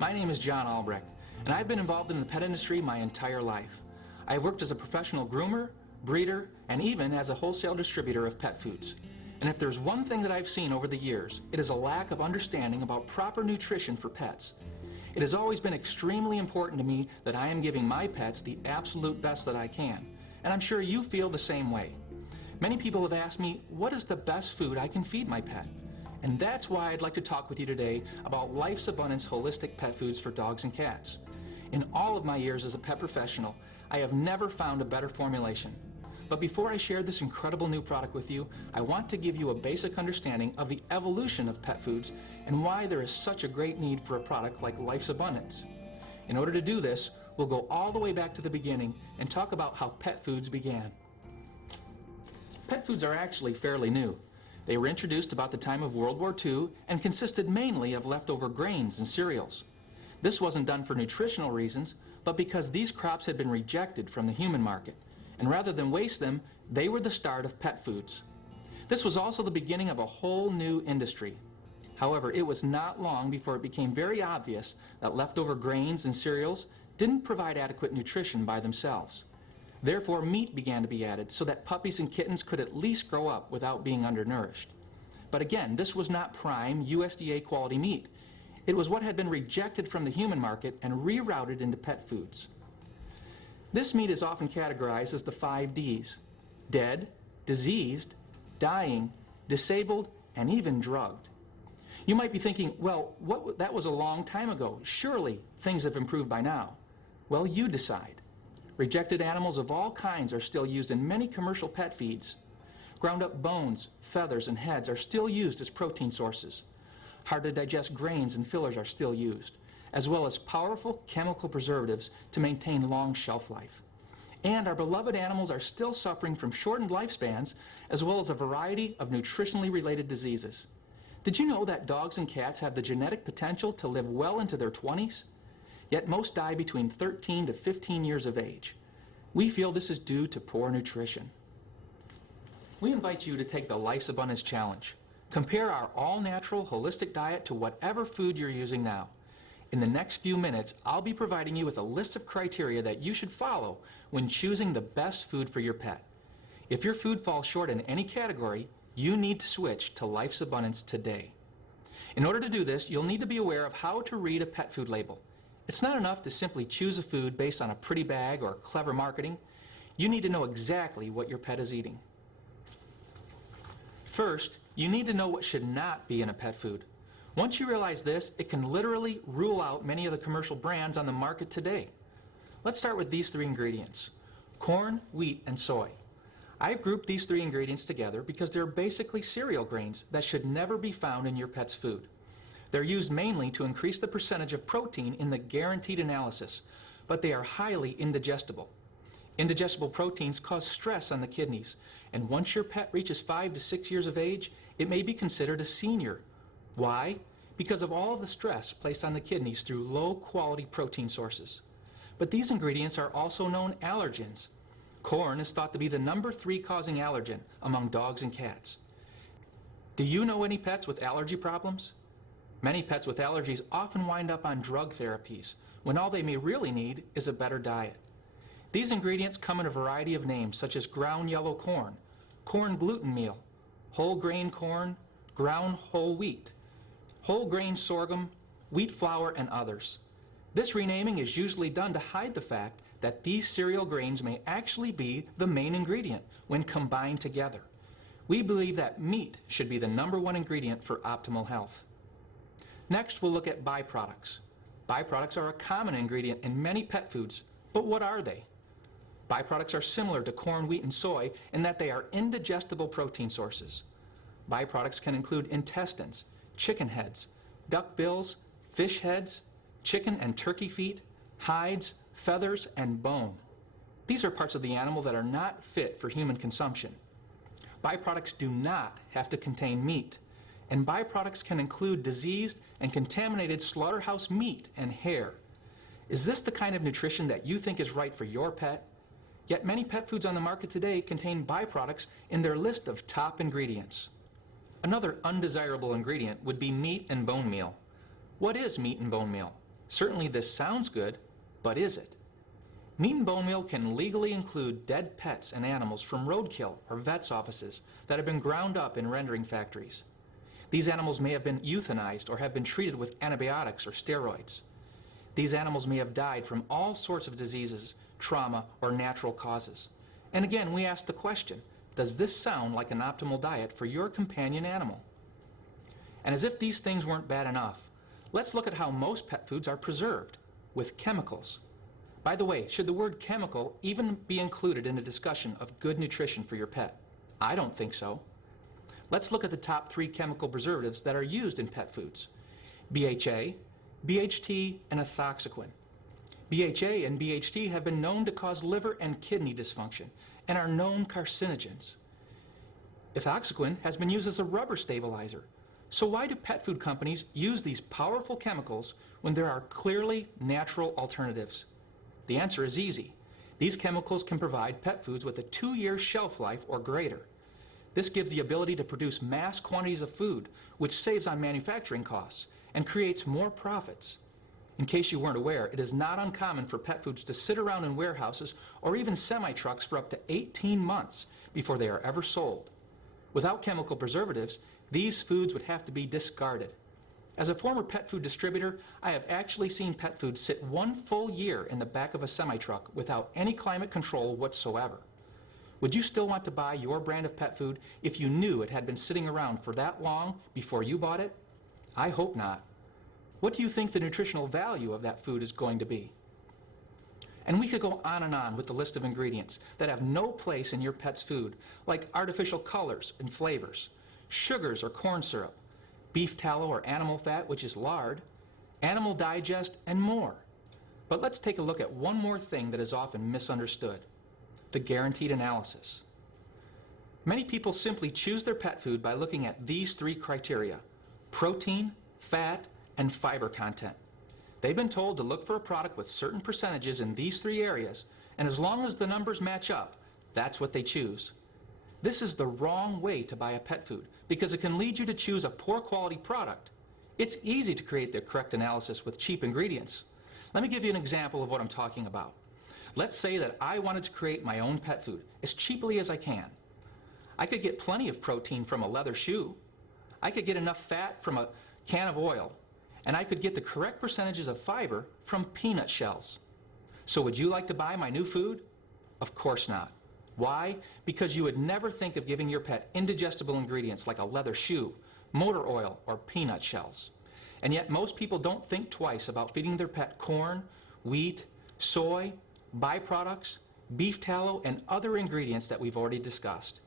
My name is John Albrecht, and I've been involved in the pet industry my entire life. I have worked as a professional groomer, breeder, and even as a wholesale distributor of pet foods. And if there's one thing that I've seen over the years, it is a lack of understanding about proper nutrition for pets. It has always been extremely important to me that I am giving my pets the absolute best that I can, and I'm sure you feel the same way. Many people have asked me, what is the best food I can feed my pet? And that's why I'd like to talk with you today about Life's Abundance Holistic Pet Foods for Dogs and Cats. In all of my years as a pet professional, I have never found a better formulation. But before I share this incredible new product with you, I want to give you a basic understanding of the evolution of pet foods and why there is such a great need for a product like Life's Abundance. In order to do this, we'll go all the way back to the beginning and talk about how pet foods began. Pet foods are actually fairly new. They were introduced about the time of World War II and consisted mainly of leftover grains and cereals. This wasn't done for nutritional reasons, but because these crops had been rejected from the human market, and rather than waste them, they were the start of pet foods. This was also the beginning of a whole new industry. However, it was not long before it became very obvious that leftover grains and cereals didn't provide adequate nutrition by themselves. Therefore, meat began to be added so that puppies and kittens could at least grow up without being undernourished. But again, this was not prime USDA quality meat. It was what had been rejected from the human market and rerouted into pet foods. This meat is often categorized as the 5 Ds: dead, diseased, dying, disabled, and even drugged. You might be thinking, well, that was a long time ago. Surely things have improved by now. Well, you decide. Rejected animals of all kinds are still used in many commercial pet feeds. Ground up bones, feathers, and heads are still used as protein sources. Hard to digest grains and fillers are still used, as well as powerful chemical preservatives to maintain long shelf life. And our beloved animals are still suffering from shortened lifespans, as well as a variety of nutritionally related diseases. Did you know that dogs and cats have the genetic potential to live well into their 20s? Yet most die between 13 to 15 years of age. We feel this is due to poor nutrition. We invite you to take the Life's Abundance Challenge. Compare our all-natural, holistic diet to whatever food you're using now. In the next few minutes, I'll be providing you with a list of criteria that you should follow when choosing the best food for your pet. If your food falls short in any category, you need to switch to Life's Abundance today. In order to do this, you'll need to be aware of how to read a pet food label. It's not enough to simply choose a food based on a pretty bag or clever marketing. You need to know exactly what your pet is eating. First, you need to know what should not be in a pet food. Once you realize this, it can literally rule out many of the commercial brands on the market today. Let's start with these 3 ingredients: corn, wheat, and soy. I've grouped these 3 ingredients together because they're basically cereal grains that should never be found in your pet's food. They're used mainly to increase the percentage of protein in the guaranteed analysis, but they are highly indigestible. Indigestible proteins cause stress on the kidneys, and once your pet reaches 5 to 6 years of age, it may be considered a senior. Why? Because of all of the stress placed on the kidneys through low-quality protein sources. But these ingredients are also known allergens. Corn is thought to be the number 3 causing allergen among dogs and cats. Do you know any pets with allergy problems? Many pets with allergies often wind up on drug therapies, when all they may really need is a better diet. These ingredients come in a variety of names, such as ground yellow corn, corn gluten meal, whole grain corn, ground whole wheat, whole grain sorghum, wheat flour, and others. This renaming is usually done to hide the fact that these cereal grains may actually be the main ingredient when combined together. We believe that meat should be the number 1 ingredient for optimal health. Next, we'll look at byproducts. Byproducts are a common ingredient in many pet foods, but what are they? Byproducts are similar to corn, wheat, and soy in that they are indigestible protein sources. Byproducts can include intestines, chicken heads, duck bills, fish heads, chicken and turkey feet, hides, feathers, and bone. These are parts of the animal that are not fit for human consumption. Byproducts do not have to contain meat, and byproducts can include diseased and contaminated slaughterhouse meat and hair. Is this the kind of nutrition that you think is right for your pet? Yet many pet foods on the market today contain byproducts in their list of top ingredients. Another undesirable ingredient would be meat and bone meal. What is meat and bone meal? Certainly this sounds good, but is it? Meat and bone meal can legally include dead pets and animals from roadkill or vets' offices that have been ground up in rendering factories. These animals may have been euthanized or have been treated with antibiotics or steroids. These animals may have died from all sorts of diseases, trauma, or natural causes. And again, we ask the question, does this sound like an optimal diet for your companion animal? And as if these things weren't bad enough, let's look at how most pet foods are preserved, with chemicals. By the way, should the word chemical even be included in a discussion of good nutrition for your pet? I don't think so. Let's look at the top 3 chemical preservatives that are used in pet foods: BHA, BHT, and ethoxyquin. BHA and BHT have been known to cause liver and kidney dysfunction and are known carcinogens. Ethoxyquin has been used as a rubber stabilizer. So why do pet food companies use these powerful chemicals when there are clearly natural alternatives? The answer is easy. These chemicals can provide pet foods with a 2-year shelf life or greater. This gives the ability to produce mass quantities of food, which saves on manufacturing costs and creates more profits. In case you weren't aware, it is not uncommon for pet foods to sit around in warehouses or even semi-trucks for up to 18 months before they are ever sold. Without chemical preservatives, these foods would have to be discarded. As a former pet food distributor, I have actually seen pet food sit 1 full year in the back of a semi-truck without any climate control whatsoever. Would you still want to buy your brand of pet food if you knew it had been sitting around for that long before you bought it? I hope not. What do you think the nutritional value of that food is going to be? And we could go on with the list of ingredients that have no place in your pet's food, like artificial colors and flavors, sugars or corn syrup, beef tallow or animal fat, which is lard, animal digest, and more. But let's take a look at one more thing that is often misunderstood: the guaranteed analysis. Many people simply choose their pet food by looking at these 3 criteria: protein, fat, and fiber content. They've been told to look for a product with certain percentages in these 3 areas, and as long as the numbers match up, that's what they choose. This is the wrong way to buy a pet food because it can lead you to choose a poor quality product. It's easy to create the correct analysis with cheap ingredients. Let me give you an example of what I'm talking about. Let's say that I wanted to create my own pet food as cheaply as I can. I could get plenty of protein from a leather shoe. I could get enough fat from a can of oil. And I could get the correct percentages of fiber from peanut shells. So would you like to buy my new food? Of course not. Why? Because you would never think of giving your pet indigestible ingredients like a leather shoe, motor oil, or peanut shells. And yet most people don't think twice about feeding their pet corn, wheat, soy, byproducts, beef tallow, and other ingredients that we've already discussed.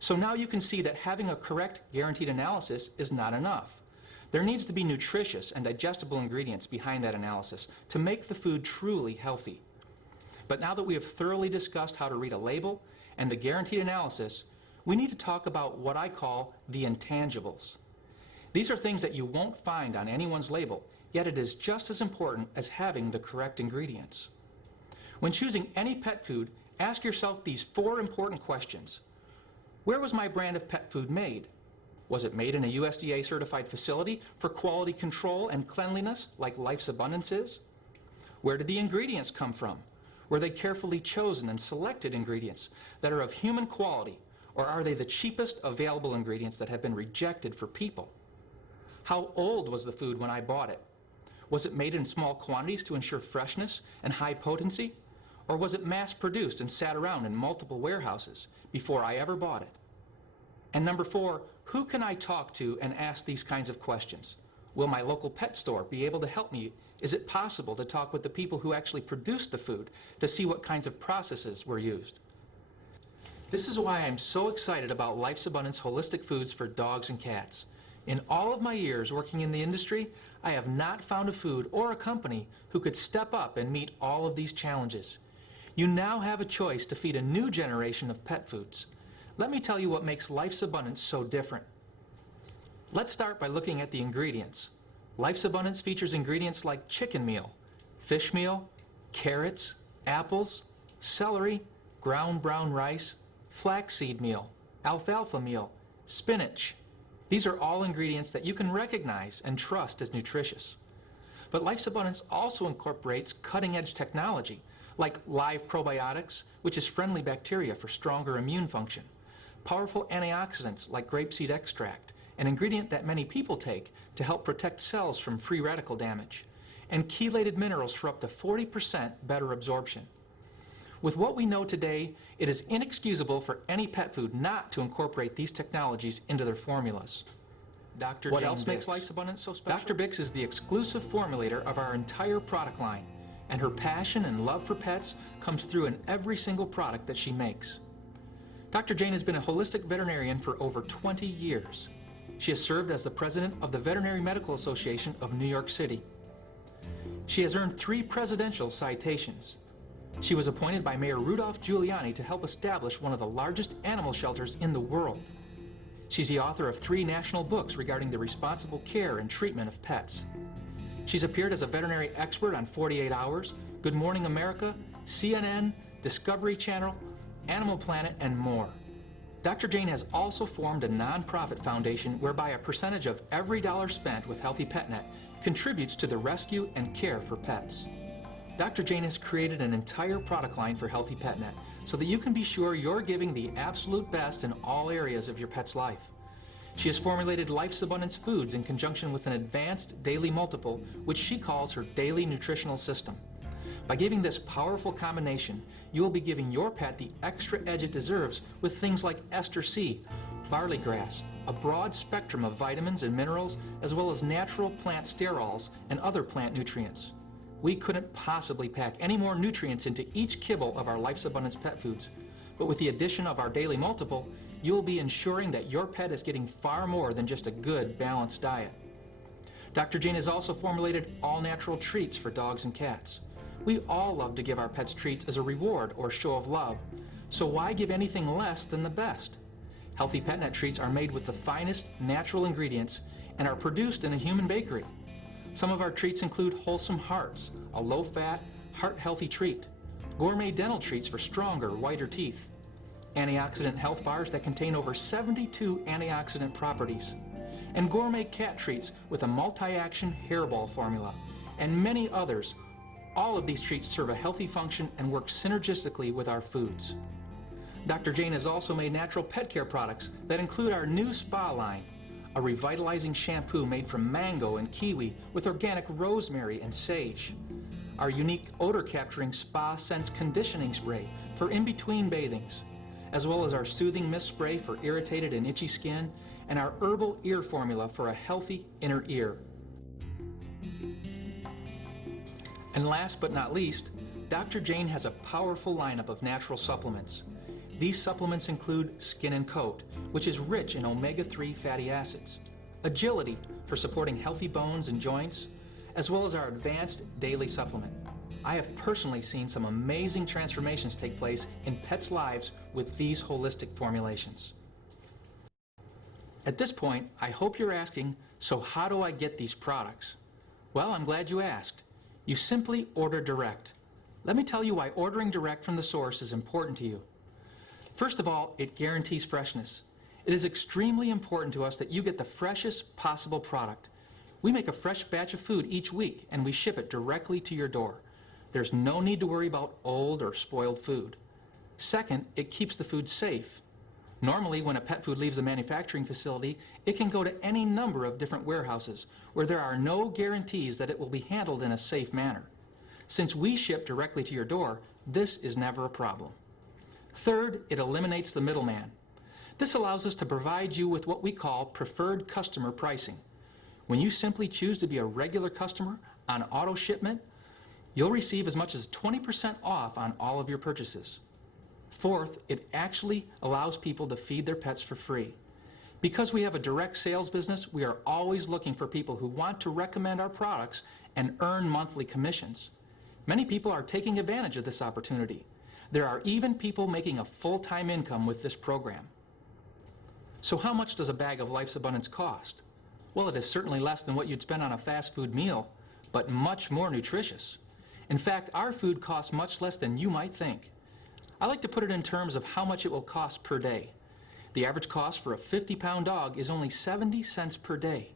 So now you can see that having a correct guaranteed analysis is not enough. There needs to be nutritious and digestible ingredients behind that analysis to make the food truly healthy. But now that we have thoroughly discussed how to read a label and the guaranteed analysis, we need to talk about what I call the intangibles. These are things that you won't find on anyone's label, yet it is just as important as having the correct ingredients. When choosing any pet food, ask yourself these 4 important questions. Where was my brand of pet food made? Was it made in a USDA certified facility for quality control and cleanliness like Life's Abundance is? Where did the ingredients come from? Were they carefully chosen and selected ingredients that are of human quality, or are they the cheapest available ingredients that have been rejected for people? How old was the food when I bought it? Was it made in small quantities to ensure freshness and high potency? Or was it mass produced and sat around in multiple warehouses before I ever bought it? And number 4, who can I talk to and ask these kinds of questions? Will my local pet store be able to help me? Is it possible to talk with the people who actually produce the food to see what kinds of processes were used? This is why I'm so excited about Life's Abundance Holistic Foods for dogs and cats. In all of my years working in the industry, I have not found a food or a company who could step up and meet all of these challenges. You now have a choice to feed a new generation of pet foods. Let me tell you what makes Life's Abundance so different. Let's start by looking at the ingredients. Life's Abundance features ingredients like chicken meal, fish meal, carrots, apples, celery, ground brown rice, flaxseed meal, alfalfa meal, spinach. These are all ingredients that you can recognize and trust as nutritious. But Life's Abundance also incorporates cutting-edge technology, like live probiotics, which is friendly bacteria for stronger immune function, powerful antioxidants like grapeseed extract, an ingredient that many people take to help protect cells from free radical damage, and chelated minerals for up to 40% better absorption. With what we know today, it is inexcusable for any pet food not to incorporate these technologies into their formulas. What else makes Life's Abundance so special? Dr. Bix is the exclusive formulator of our entire product line, and her passion and love for pets comes through in every single product that she makes. Dr. Jane has been a holistic veterinarian for over 20 years. She has served as the president of the Veterinary Medical Association of New York City. She has earned 3 presidential citations. She was appointed by Mayor Rudolph Giuliani to help establish one of the largest animal shelters in the world. She's the author of 3 national books regarding the responsible care and treatment of pets. She's appeared as a veterinary expert on 48 Hours, Good Morning America, CNN, Discovery Channel, Animal Planet, and more. Dr. Jane has also formed a nonprofit foundation whereby a percentage of every dollar spent with Healthy PetNet contributes to the rescue and care for pets. Dr. Jane has created an entire product line for Healthy PetNet so that you can be sure you're giving the absolute best in all areas of your pet's life. She has formulated Life's Abundance foods in conjunction with an advanced daily multiple, which she calls her daily nutritional system. By giving this powerful combination, you will be giving your pet the extra edge it deserves with things like ester C, barley grass, a broad spectrum of vitamins and minerals, as well as natural plant sterols and other plant nutrients. We couldn't possibly pack any more nutrients into each kibble of our Life's Abundance pet foods. But with the addition of our daily multiple, you'll be ensuring that your pet is getting far more than just a good, balanced diet. Dr. Jane has also formulated all-natural treats for dogs and cats. We all love to give our pets treats as a reward or show of love. So why give anything less than the best? Healthy PetNet treats are made with the finest natural ingredients and are produced in a human bakery. Some of our treats include Wholesome Hearts, a low-fat, heart-healthy treat, gourmet dental treats for stronger, whiter teeth, antioxidant health bars that contain over 72 antioxidant properties, and gourmet cat treats with a multi-action hairball formula, and many others. All of these treats serve a healthy function and work synergistically with our foods. Dr. Jane has also made natural pet care products that include our new spa line, a revitalizing shampoo made from mango and kiwi with organic rosemary and sage, our unique odor-capturing Spa Sense conditioning spray for in-between bathings, as well as our soothing mist spray for irritated and itchy skin, and our herbal ear formula for a healthy inner ear. And last but not least, Dr. Jane has a powerful lineup of natural supplements. These supplements include Skin and Coat, which is rich in omega-3 fatty acids, Agility for supporting healthy bones and joints, as well as our advanced daily supplement. I have personally seen some amazing transformations take place in pets' lives with these holistic formulations. At this point, I hope you're asking, so how do I get these products? Well, I'm glad you asked. You simply order direct. Let me tell you why ordering direct from the source is important to you. First of all, it guarantees freshness. It is extremely important to us that you get the freshest possible product. We make a fresh batch of food each week and we ship it directly to your door. There's no need to worry about old or spoiled food. Second, it keeps the food safe. Normally, when a pet food leaves a manufacturing facility, it can go to any number of different warehouses where there are no guarantees that it will be handled in a safe manner. Since we ship directly to your door, this is never a problem. Third, it eliminates the middleman. This allows us to provide you with what we call preferred customer pricing. When you simply choose to be a regular customer on auto shipment, you'll receive as much as 20% off on all of your purchases. Fourth, it actually allows people to feed their pets for free. Because we have a direct sales business, we are always looking for people who want to recommend our products and earn monthly commissions. Many people are taking advantage of this opportunity. There are even people making a full-time income with this program. So how much does a bag of Life's Abundance cost? Well, it is certainly less than what you'd spend on a fast food meal, but much more nutritious. In fact, our food costs much less than you might think. I like to put it in terms of how much it will cost per day. The average cost for a 50-pound dog is only 70 cents per day.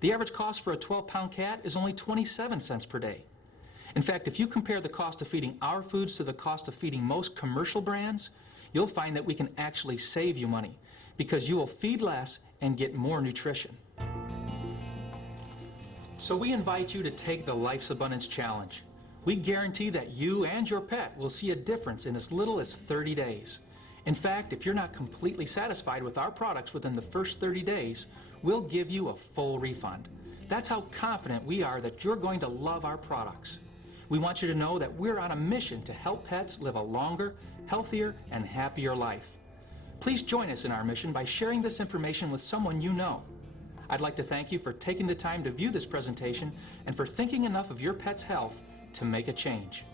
The average cost for a 12-pound cat is only 27 cents per day. In fact, if you compare the cost of feeding our foods to the cost of feeding most commercial brands, you'll find that we can actually save you money because you will feed less and get more nutrition. So we invite you to take the Life's Abundance Challenge. We guarantee that you and your pet will see a difference in as little as 30 days. In fact, if you're not completely satisfied with our products within the first 30 days, we'll give you a full refund. That's how confident we are that you're going to love our products. We want you to know that we're on a mission to help pets live a longer, healthier, and happier life. Please join us in our mission by sharing this information with someone you know. I'd like to thank you for taking the time to view this presentation and for thinking enough of your pet's health to make a change.